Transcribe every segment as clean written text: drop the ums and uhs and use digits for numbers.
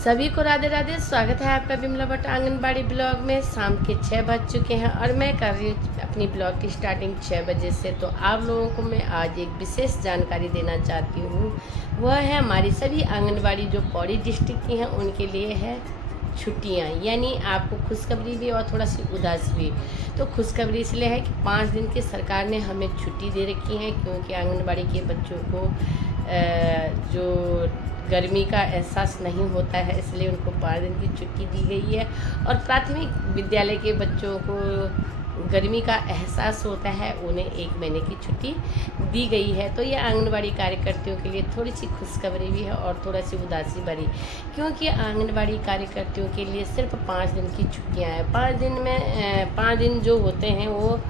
सभी को राधे राधे। स्वागत है आपका विमला भट्ट आंगनबाड़ी ब्लॉग में। शाम के 6 बज चुके हैं और मैं कर रही हूँ अपनी ब्लॉग की स्टार्टिंग 6 बजे से। तो आप लोगों को मैं आज एक विशेष जानकारी देना चाहती हूँ। वह है हमारी सभी आंगनबाड़ी जो पौड़ी डिस्ट्रिक्ट की हैं उनके लिए है छुट्टियाँ, यानी आपको खुशखबरी भी और थोड़ा सी उदास भी। तो खुशखबरी इसलिए है कि 5 दिन की सरकार ने हमें छुट्टी दे रखी है, क्योंकि आंगनबाड़ी के बच्चों को जो गर्मी का एहसास नहीं होता है, इसलिए उनको 5 दिन की छुट्टी दी गई है। और प्राथमिक विद्यालय के बच्चों को गर्मी का एहसास होता है, उन्हें 1 महीने की छुट्टी दी गई है। तो ये आंगनबाड़ी कार्यकर्तियों के लिए थोड़ी सी खुशखबरी भी है और थोड़ा सी उदासी भरी, क्योंकि आंगनबाड़ी कार्यकर्तियों के लिए सिर्फ 5 दिन की छुट्टियां हैं। 5 दिन में 5 दिन जो होते हैं वो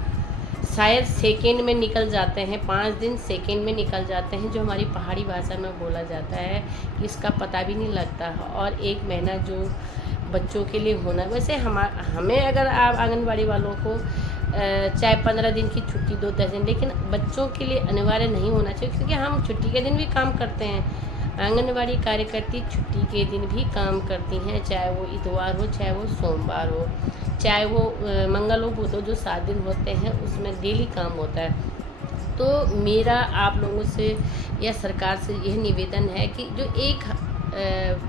शायद सेकेंड में निकल जाते हैं। 5 दिन सेकेंड में निकल जाते हैं, जो हमारी पहाड़ी भाषा में बोला जाता है कि इसका पता भी नहीं लगता। और 1 महीना जो बच्चों के लिए होना, वैसे हमें अगर आप आंगनबाड़ी वालों को चाहे 15 दिन की छुट्टी दो 10 दिन, लेकिन बच्चों के लिए अनिवार्य नहीं होना चाहिए, क्योंकि हम छुट्टी के दिन भी काम करते हैं। आंगनबाड़ी कार्यकर्ती छुट्टी के दिन भी काम करती हैं, चाहे वो इतवार हो, चाहे वो सोमवार हो, चाहे वो मंगल हो, बुध हो, जो 7 दिन होते हैं उसमें डेली काम होता है। तो मेरा आप लोगों से या सरकार से यह निवेदन है कि जो एक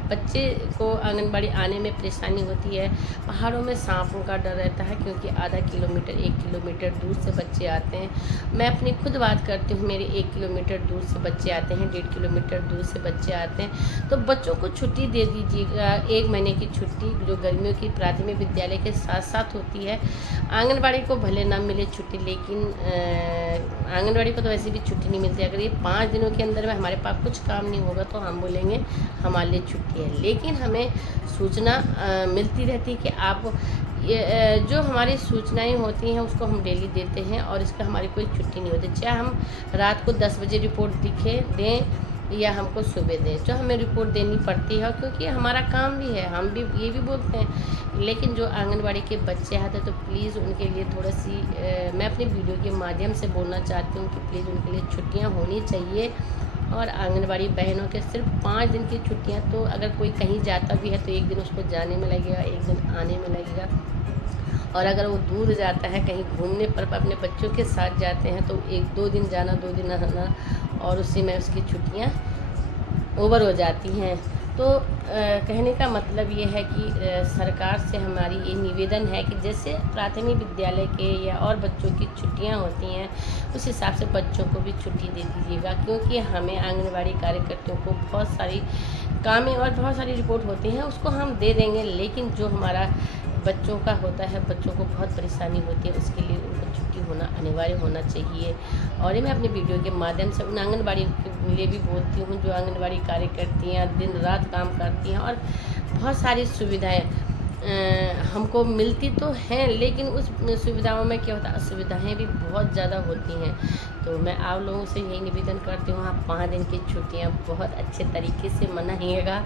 बच्चे को आंगनबाड़ी आने में परेशानी होती है, पहाड़ों में सांपों का डर रहता है, क्योंकि आधा किलोमीटर 1 किलोमीटर दूर से बच्चे आते हैं। मैं अपनी खुद बात करती हूँ, मेरे 1 किलोमीटर दूर से बच्चे आते हैं, 1.5 किलोमीटर दूर से बच्चे आते हैं। तो बच्चों को छुट्टी दे दीजिएगा, 1 महीने की छुट्टी, जो गर्मियों की प्राथमिक विद्यालय के साथ साथ होती है। आंगनबाड़ी को भले ना मिले छुट्टी, लेकिन आंगनबाड़ी को तो वैसे भी छुट्टी नहीं मिलती। अगर ये 5 दिनों के अंदर में हमारे पास कुछ काम नहीं होगा तो हम बोलेंगे हमारे लिए छुट्टी है, लेकिन हमें सूचना मिलती रहती है कि आप जो हमारी सूचनाएं होती हैं उसको हम डेली देते हैं, और इसका हमारी कोई छुट्टी नहीं होती। चाहे हम रात को 10 बजे रिपोर्ट दें या हमको सुबह दें, जो हमें रिपोर्ट देनी पड़ती है, क्योंकि हमारा काम भी है, हम भी ये भी बोलते हैं। लेकिन जो आंगनबाड़ी के बच्चे आते हैं तो प्लीज़ उनके लिए थोड़ा सी मैं अपनी वीडियो के माध्यम से बोलना चाहती हूँ कि प्लीज़ उनके लिए छुट्टियाँ होनी चाहिए। और आंगनबाड़ी बहनों के सिर्फ 5 दिन की छुट्टियां, तो अगर कोई कहीं जाता भी है तो 1 दिन उसको जाने में लगेगा, 1 दिन आने में लगेगा। और अगर वो दूर जाता है कहीं घूमने पर अपने बच्चों के साथ जाते हैं तो 1-2 दिन जाना, 2 दिन आना, और उसी में उसकी छुट्टियां ओवर हो जाती हैं। तो कहने का मतलब ये है कि सरकार से हमारी ये निवेदन है कि जैसे प्राथमिक विद्यालय के या और बच्चों की छुट्टियां होती हैं, उस हिसाब से बच्चों को भी छुट्टी दे दीजिएगा, क्योंकि हमें आंगनबाड़ी कार्यकर्ताओं को बहुत सारी कामें और बहुत सारी रिपोर्ट होती हैं, उसको हम दे देंगे, लेकिन जो हमारा बच्चों का होता है, बच्चों को बहुत परेशानी होती है, उसके लिए उनको छुट्टी होना अनिवार्य होना चाहिए। और ये मैं अपनी वीडियो के माध्यम से उन आंगनबाड़ी के लिए भी बोलती हूँ जो आंगनबाड़ी कार्यकर्तियाँ दिन रात काम करती हैं, और बहुत सारी सुविधाएं हमको मिलती तो हैं, लेकिन उस सुविधाओं में क्या होता है, असुविधाएं भी बहुत ज़्यादा होती हैं। तो मैं आप लोगों से यही निवेदन करती हूँ, आप 5 दिन की छुट्टियाँ बहुत अच्छे तरीके से मनाइएगा।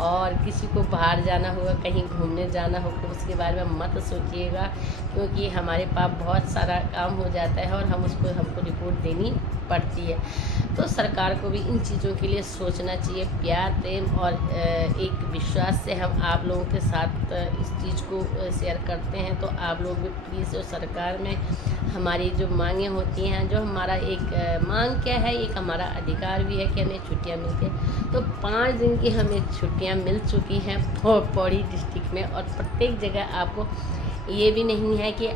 और किसी को बाहर जाना होगा, कहीं घूमने जाना होगा, उसके बारे में मत सोचिएगा, क्योंकि हमारे पास बहुत सारा काम हो जाता है और हमको रिपोर्ट देनी पड़ती है। तो सरकार को भी इन चीज़ों के लिए सोचना चाहिए। प्यार, प्रेम और एक विश्वास से हम आप लोगों के साथ इस चीज़ को शेयर करते हैं। तो आप लोग भी प्लीज़, जो सरकार में हमारी जो मांगें होती हैं, जो हमारा एक मांग क्या है, एक हमारा अधिकार भी है कि हमें छुट्टियां मिलती हैं। तो 5 दिन की हमें छुट्टियां मिल चुकी हैं पौड़ी डिस्ट्रिक्ट में, और प्रत्येक जगह आपको ये भी नहीं है कि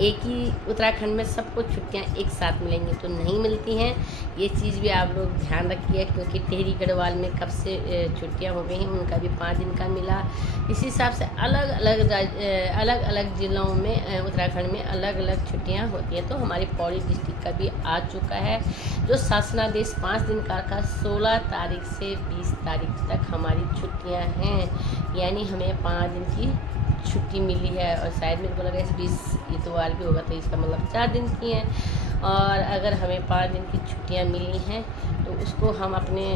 एक ही उत्तराखंड में सबको छुट्टियां एक साथ मिलेंगी, तो नहीं मिलती हैं। ये चीज़ भी आप लोग ध्यान रखिए, क्योंकि टिहरी गढ़वाल में कब से छुट्टियां हो गई हैं, उनका भी 5 दिन का मिला। इसी हिसाब से अलग अलग ज़िलों में उत्तराखंड में अलग अलग छुट्टियां होती हैं। तो हमारी पौड़ी डिस्ट्रिक्ट का भी आ चुका है, जो शासनादेश 5 दिन का 16 तारीख से 20 तारीख तक हमारी छुट्टियाँ हैं, यानी हमें 5 दिन की छुट्टी मिली है। और शायद मेरे को लगा 20 इतवार भी होगा, तो इसका मतलब 4 दिन की हैं। और अगर हमें 5 दिन की छुट्टियां मिली हैं तो उसको हम अपने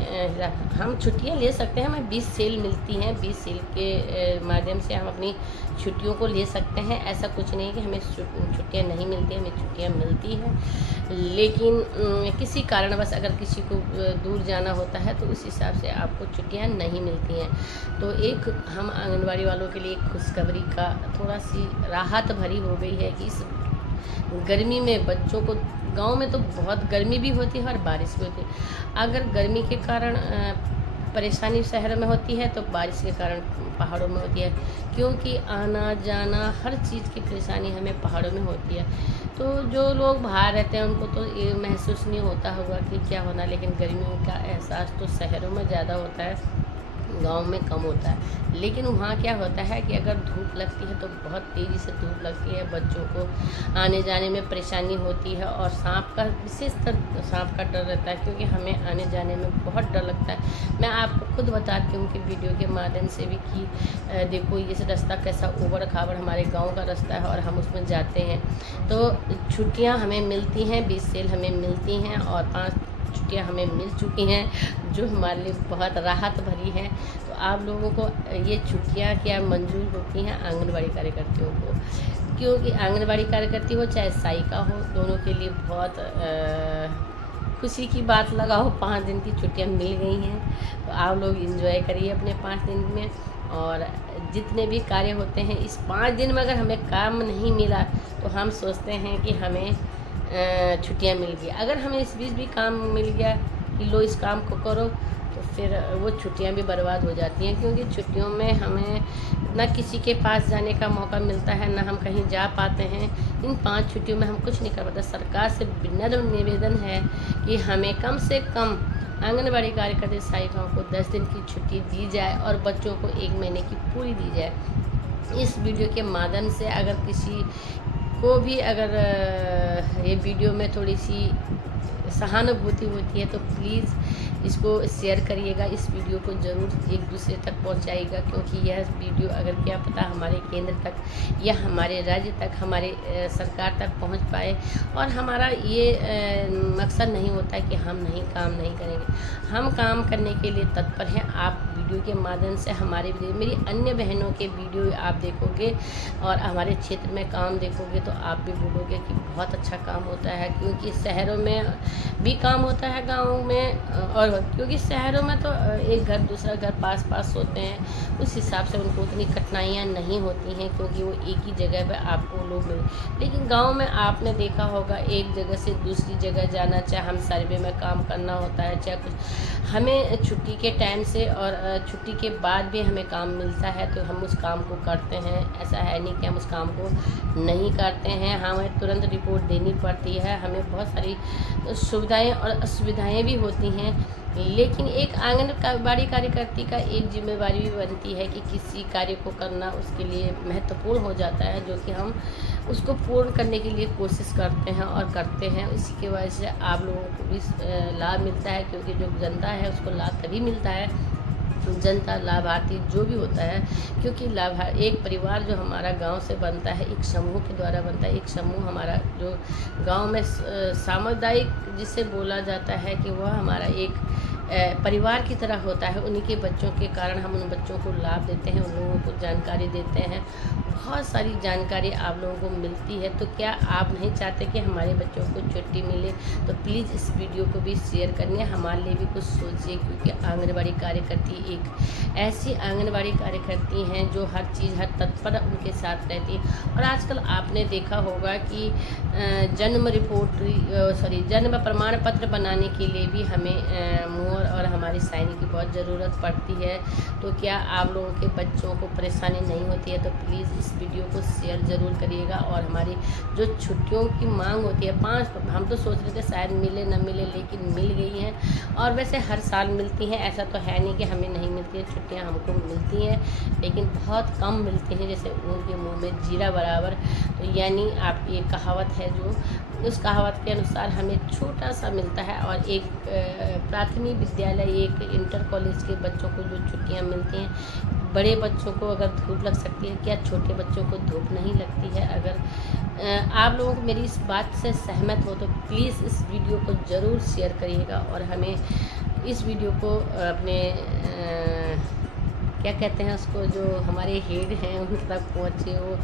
हम छुट्टियां ले सकते हैं। हमें 20 सेल मिलती हैं, 20 सेल के माध्यम से हम अपनी छुट्टियों को ले सकते हैं। ऐसा कुछ नहीं कि हमें छुट्टियां नहीं मिलती, हमें छुट्टियां मिलती हैं, लेकिन किसी कारणवश अगर किसी को दूर जाना होता है तो उस हिसाब से आपको छुट्टियां नहीं मिलती हैं। तो एक हम आंगनबाड़ी वालों के लिए खुशखबरी का थोड़ा सी राहत भरी हो गई है कि इस गर्मी में बच्चों को, गांव में तो बहुत गर्मी भी होती है और बारिश भी होती है। अगर गर्मी के कारण परेशानी शहरों में होती है तो बारिश के कारण पहाड़ों में होती है, क्योंकि आना जाना हर चीज़ की परेशानी हमें पहाड़ों में होती है। तो जो लोग बाहर रहते हैं उनको तो ये महसूस नहीं होता होगा कि क्या होना, लेकिन गर्मियों का एहसास तो शहरों में ज़्यादा होता है, गांव में कम होता है। लेकिन वहाँ क्या होता है कि अगर धूप लगती है तो बहुत तेज़ी से धूप लगती है, बच्चों को आने जाने में परेशानी होती है और सांप का विशेषतर सांप का डर रहता है, क्योंकि हमें आने जाने में बहुत डर लगता है। मैं आपको खुद बताती हूँ कि वीडियो के माध्यम से भी कि देखो ये रास्ता कैसा ऊबड़ खाबड़ हमारे गाँव का रास्ता है और हम उसमें जाते हैं। तो छुट्टियाँ हमें मिलती हैं, 20 सेल हमें मिलती हैं और 5 छुट्टियाँ हमें मिल चुकी हैं, जो हमारे लिए बहुत राहत भरी हैं। तो आप लोगों को ये छुट्टियाँ क्या मंजूर होती हैं आंगनबाड़ी कार्यकर्तियों को, क्योंकि आंगनबाड़ी कार्यकर्ती हो चाहे सहायिका हो, दोनों के लिए बहुत खुशी की बात लगाओ। 5 दिन की छुट्टियाँ मिल गई हैं तो आप लोग एंजॉय करिए अपने 5 दिन में। और जितने भी कार्य होते हैं इस 5 दिन में अगर हमें काम नहीं मिला तो हम सोचते हैं कि हमें छुट्टियां मिल गई। अगर हमें इस बीच भी काम मिल गया कि लो इस काम को करो, तो फिर वो छुट्टियां भी बर्बाद हो जाती हैं, क्योंकि छुट्टियों में हमें ना किसी के पास जाने का मौका मिलता है, ना हम कहीं जा पाते हैं। इन 5 छुट्टियों में हम कुछ नहीं कर पाते। सरकार से विनम्र निवेदन है कि हमें कम से कम आंगनबाड़ी कार्यकर्ता सहायिकाओं को 10 दिन की छुट्टी दी जाए और बच्चों को 1 महीने की पूरी दी जाए। इस वीडियो के माध्यम से अगर किसी को भी अगर ये वीडियो में थोड़ी सी सहानुभूति होती है तो प्लीज़ इसको शेयर करिएगा, इस वीडियो को ज़रूर एक दूसरे तक पहुंचाइएगा, क्योंकि यह वीडियो अगर क्या पता हमारे केंद्र तक या हमारे राज्य तक, हमारे सरकार तक पहुंच पाए। और हमारा ये मकसद नहीं होता कि हम काम नहीं करेंगे, हम काम करने के लिए तत्पर हैं। आप वीडियो के माध्यम से हमारे मेरी अन्य बहनों के वीडियो आप देखोगे और हमारे क्षेत्र में काम देखोगे तो आप भी बोलोगे कि बहुत अच्छा काम होता है, क्योंकि शहरों में भी काम होता है, गाँव में, और क्योंकि शहरों में तो एक घर दूसरा घर पास पास होते हैं, उस हिसाब से उनको उतनी कठिनाइयाँ नहीं होती हैं, क्योंकि वो एक ही जगह पर आपको लोग मिले। लेकिन गांव में आपने देखा होगा एक जगह से दूसरी जगह जाना, चाहे हम सर्वे में काम करना होता है, चाहे कुछ हमें छुट्टी के टाइम से और छुट्टी के बाद भी हमें काम मिलता है तो हम उस काम को करते हैं। ऐसा है नहीं कि हम उस काम को नहीं करते हैं, हमें तुरंत रिपोर्ट देनी पड़ती है, हमें बहुत सारी सुविधाएं और असुविधाएं भी होती हैं। लेकिन एक आंगनबाड़ी कार्यकर्ती का एक जिम्मेवारी भी बनती है कि किसी कार्य को करना उसके लिए महत्वपूर्ण हो जाता है, जो कि हम उसको पूर्ण करने के लिए कोशिश करते हैं और करते हैं। इसी की वजह से आप लोगों को भी लाभ मिलता है, क्योंकि जो जनता है उसको लाभ तभी मिलता है, जनता लाभार्थी जो भी होता है, क्योंकि एक परिवार जो हमारा गांव से बनता है एक समूह के द्वारा बनता है। एक समूह हमारा जो गांव में सामुदायिक जिसे बोला जाता है कि वह हमारा एक परिवार की तरह होता है। उन्हीं के बच्चों के कारण हम उन बच्चों को लाभ देते हैं, उन लोगों को जानकारी देते हैं, बहुत सारी जानकारी आप लोगों को मिलती है। तो क्या आप नहीं चाहते कि हमारे बच्चों को छुट्टी मिले, तो प्लीज़ इस वीडियो को भी शेयर करिए, हमारे लिए भी कुछ सोचिए, क्योंकि आंगनबाड़ी कार्यकर्ती एक ऐसी आंगनबाड़ी कार्यकर्ती हैं जो हर चीज़ हर तत्पर उनके साथ रहती है। और आजकल आपने देखा होगा कि जन्म प्रमाण पत्र बनाने के लिए भी हमें मोहर और हमारी साइन की बहुत ज़रूरत पड़ती है। तो क्या आप लोगों के बच्चों को परेशानी नहीं होती है, तो प्लीज़ इस वीडियो को शेयर ज़रूर करिएगा। और हमारी जो छुट्टियों की मांग होती है 5, हम तो सोच रहे थे शायद मिले न मिले, लेकिन मिल गई हैं। और वैसे हर साल मिलती हैं, ऐसा तो है नहीं कि हमें नहीं मिलती है, छुट्टियाँ हमको मिलती हैं, लेकिन बहुत कम मिलती हैं, जैसे ऊन के मुँह में जीरा बराबर। तो यानी आप ये कहावत है, जो उस कहावत के अनुसार हमें छोटा सा मिलता है और एक प्राथमिक विद्यालय, एक इंटर कॉलेज के बच्चों को जो छुट्टियां मिलती हैं, बड़े बच्चों को अगर धूप लग सकती है, क्या छोटे बच्चों को धूप नहीं लगती है? अगर आप लोगों को मेरी इस बात से सहमत हो तो प्लीज़ इस वीडियो को ज़रूर शेयर करिएगा और हमें इस वीडियो को अपने क्या कहते हैं उसको, जो हमारे हेड हैं उन तक पहुँचे, वो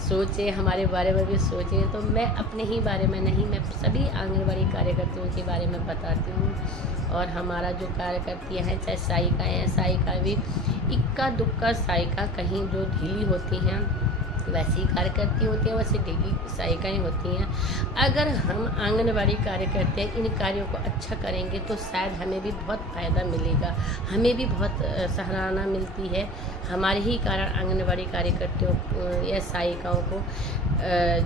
सोचे, हमारे बारे में भी सोचें। तो मैं अपने ही बारे में नहीं, मैं सभी आंगनबाड़ी कार्यकर्तियों के बारे में बताती हूँ। और हमारा जो कार्यकर्तियाँ हैं, चाहे सहायिकाएँ हैं, सहायिका भी इक्का दुक्का सहायिका कहीं जो ढीली होती हैं वैसी कार्यकर्ती होती हैं, वैसे ढीली सहायिकाएँ होती हैं। अगर हम आंगनबाड़ी कार्यकर्ते इन कार्यों को अच्छा करेंगे तो शायद हमें भी बहुत फ़ायदा मिलेगा, हमें भी बहुत सराहना मिलती है। हमारे ही कारण आंगनबाड़ी कार्यकर्तियों या सहायिकाओं को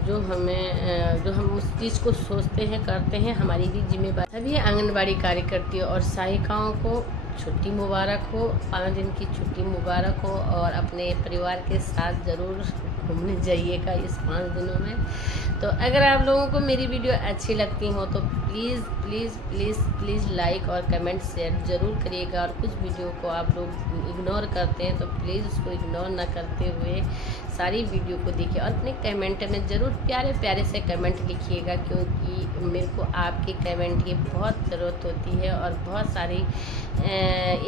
जो हम उस चीज़ को सोचते हैं, करते हैं, हमारी भी जिम्मेदारी। सभी आंगनबाड़ी कार्यकर्तियों और सहायिकाओं को छुट्टी मुबारक हो, 5 दिन की छुट्टी मुबारक हो और अपने परिवार के साथ ज़रूर घूमने जाइएगा इस 5 दिनों में। तो अगर आप लोगों को मेरी वीडियो अच्छी लगती हो तो please please please please like और कमेंट शेयर ज़रूर करिएगा। और कुछ वीडियो को आप लोग इग्नोर करते हैं तो प्लीज़ उसको इग्नोर ना करते हुए सारी वीडियो को देखिए और अपने कमेंट में ज़रूर प्यारे प्यारे से कमेंट लिखिएगा, क्योंकि मेरे को आपके कमेंट की बहुत ज़रूरत होती है और बहुत सारी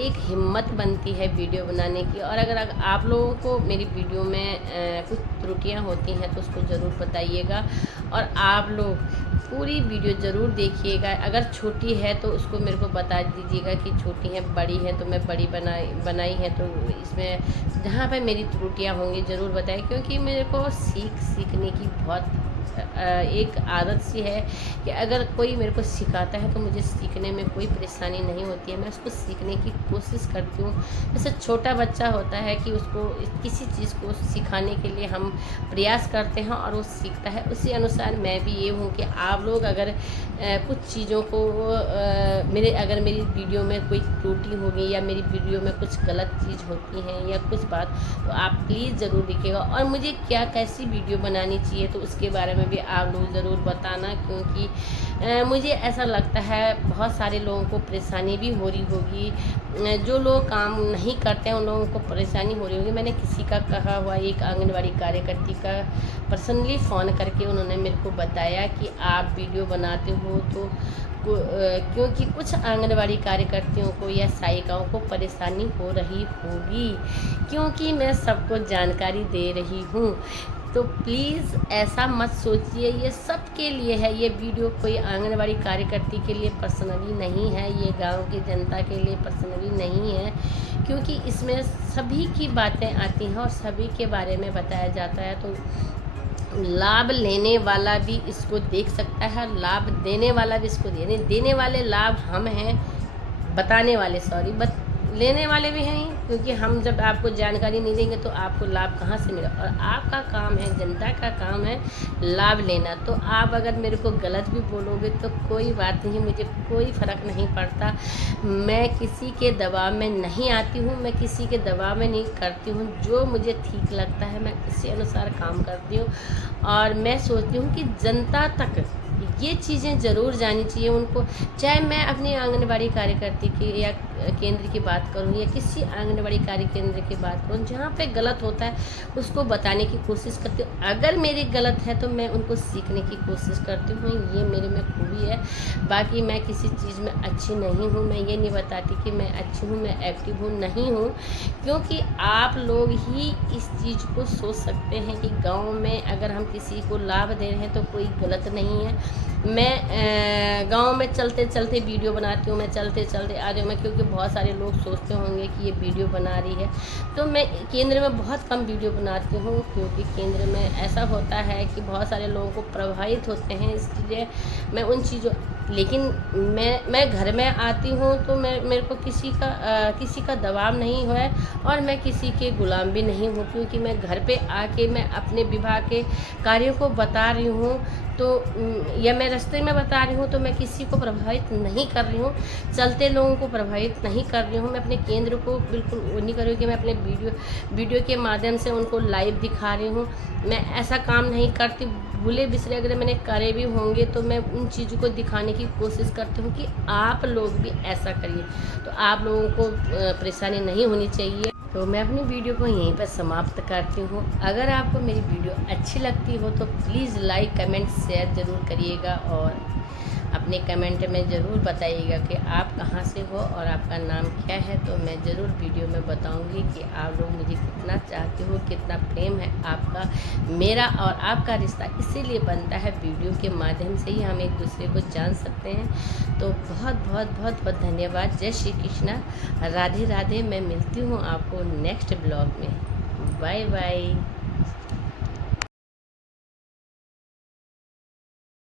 एक हिम्मत बनती है वीडियो बनाने की। और अगर आप लोगों को मेरी वीडियो में कुछ त्रुटियां होती हैं तो उसको ज़रूर बताइएगा और आप लोग पूरी वीडियो ज़रूर देखिएगा। अगर छोटी है तो उसको मेरे को बता दीजिएगा कि छोटी है, बड़ी है तो मैं बड़ी बनाई है, तो इसमें जहाँ पे मेरी त्रुटियां होंगी ज़रूर बताएं, क्योंकि मेरे को सीखने की बहुत एक आदत सी है कि अगर कोई मेरे को सिखाता है तो मुझे सीखने में कोई परेशानी नहीं होती है, मैं उसको सीखने की कोशिश करती हूँ। जैसे छोटा बच्चा होता है कि उसको किसी चीज़ को सिखाने के लिए हम प्रयास करते हैं और वो सीखता है, उसी अनुसार मैं भी ये हूँ कि आप लोग अगर कुछ चीज़ों को अगर मेरी वीडियो में कोई त्रुटि होगी या मेरी वीडियो में कुछ गलत चीज़ होती है या कुछ बात, तो आप प्लीज़ ज़रूर लिखिएगा। और मुझे कैसी वीडियो बनानी चाहिए तो उसके बारे में भी आप लोग ज़रूर बताना, क्योंकि मुझे ऐसा लगता है बहुत सारे लोगों को परेशानी भी हो रही होगी, जो लोग काम नहीं करते हैं उन लोगों को परेशानी हो रही होगी। मैंने किसी का कहा हुआ, एक आंगनबाड़ी कार्यकर्ती का पर्सनली फ़ोन करके उन्होंने मेरे को बताया कि आप वीडियो बनाते हो तो क्योंकि कुछ आंगनबाड़ी कार्यकर्तियों को या सहायिकाओं को परेशानी हो रही होगी, क्योंकि मैं सबको जानकारी दे रही हूँ। तो प्लीज़ ऐसा मत सोचिए, ये सबके लिए है, ये वीडियो कोई आंगनबाड़ी कार्यकर्ती के लिए पर्सनली नहीं है, ये गांव की जनता के लिए पर्सनली नहीं है, क्योंकि इसमें सभी की बातें आती हैं और सभी के बारे में बताया जाता है। तो लाभ लेने वाला भी इसको देख सकता है, लाभ देने वाला भी इसको देने वाले लाभ हम हैं, बताने वाले लेने वाले भी हैं, क्योंकि हम जब आपको जानकारी नहीं देंगे तो आपको लाभ कहाँ से मिलेगा। और आपका काम है, जनता का काम है लाभ लेना। तो आप अगर मेरे को गलत भी बोलोगे तो कोई बात नहीं, मुझे कोई फ़र्क नहीं पड़ता। मैं किसी के दबाव में नहीं आती हूँ, मैं किसी के दबाव में नहीं करती हूँ, जो मुझे ठीक लगता है मैं उसी अनुसार काम करती हूँ। और मैं सोचती हूँ कि जनता तक ये चीज़ें ज़रूर जानी चाहिए उनको, चाहे मैं अपनी आंगनबाड़ी कार्यकर्ती की या केंद्र की बात करूँ या किसी आंगनबाड़ी कार्य केंद्र की बात करूँ, जहाँ पे गलत होता है उसको बताने की कोशिश करती हूँ। अगर मेरी गलत है तो मैं उनको सीखने की कोशिश करती हूँ, ये मेरे में खूबी है। बाकी मैं किसी चीज़ में अच्छी नहीं हूँ, मैं ये नहीं बताती कि मैं अच्छी हूँ, मैं एक्टिव हूँ, नहीं हूँ, क्योंकि आप लोग ही इस चीज़ को सोच सकते हैं कि गाँव में अगर हम किसी को लाभ दे रहे हैं तो कोई गलत नहीं है। मैं गांव में चलते चलते वीडियो बनाती हूँ, मैं चलते चलते आ रही हूँ, मैं क्योंकि बहुत सारे लोग सोचते होंगे कि ये वीडियो बना रही है, तो मैं केंद्र में बहुत कम वीडियो बनाती हूँ, क्योंकि केंद्र में ऐसा होता है कि बहुत सारे लोगों को प्रभावित होते हैं, इसलिए मैं उन चीज़ों, लेकिन मैं घर में आती हूँ तो मेरे को किसी का दबाव नहीं है और मैं किसी के गुलाम भी नहीं हूँ, क्योंकि मैं घर पे आके मैं अपने विभाग के कार्यों को बता रही हूँ, तो या मैं रास्ते में बता रही हूँ तो मैं किसी को प्रभावित नहीं कर रही हूँ, चलते लोगों को प्रभावित नहीं कर रही हूँ। मैं अपने केंद्र को बिल्कुल वो नहीं कर रही हूँ कि मैं अपने वीडियो के माध्यम से उनको लाइव दिखा रही हूँ, मैं ऐसा काम नहीं करती। भूले बिसरे अगर मैंने करे भी होंगे तो मैं उन चीज़ों को दिखाने की की कोशिश करती हूँ कि आप लोग भी ऐसा करिए, तो आप लोगों को परेशानी नहीं होनी चाहिए। तो मैं अपनी वीडियो को यहीं पर समाप्त करती हूँ। अगर आपको मेरी वीडियो अच्छी लगती हो तो प्लीज़ लाइक कमेंट शेयर ज़रूर करिएगा, और अपने कमेंट में ज़रूर बताइएगा कि आप कहाँ से हो और आपका नाम क्या है। तो मैं ज़रूर वीडियो में बताऊंगी कि आप लोग मुझे कितना चाहते हो, कितना प्रेम है आपका, मेरा और आपका रिश्ता इसीलिए बनता है, वीडियो के माध्यम से ही हम एक दूसरे को जान सकते हैं। तो बहुत बहुत बहुत बहुत धन्यवाद। जय श्री कृष्णा, राधे राधे। मैं मिलती हूँ आपको नेक्स्ट ब्लॉग में। Bye bye.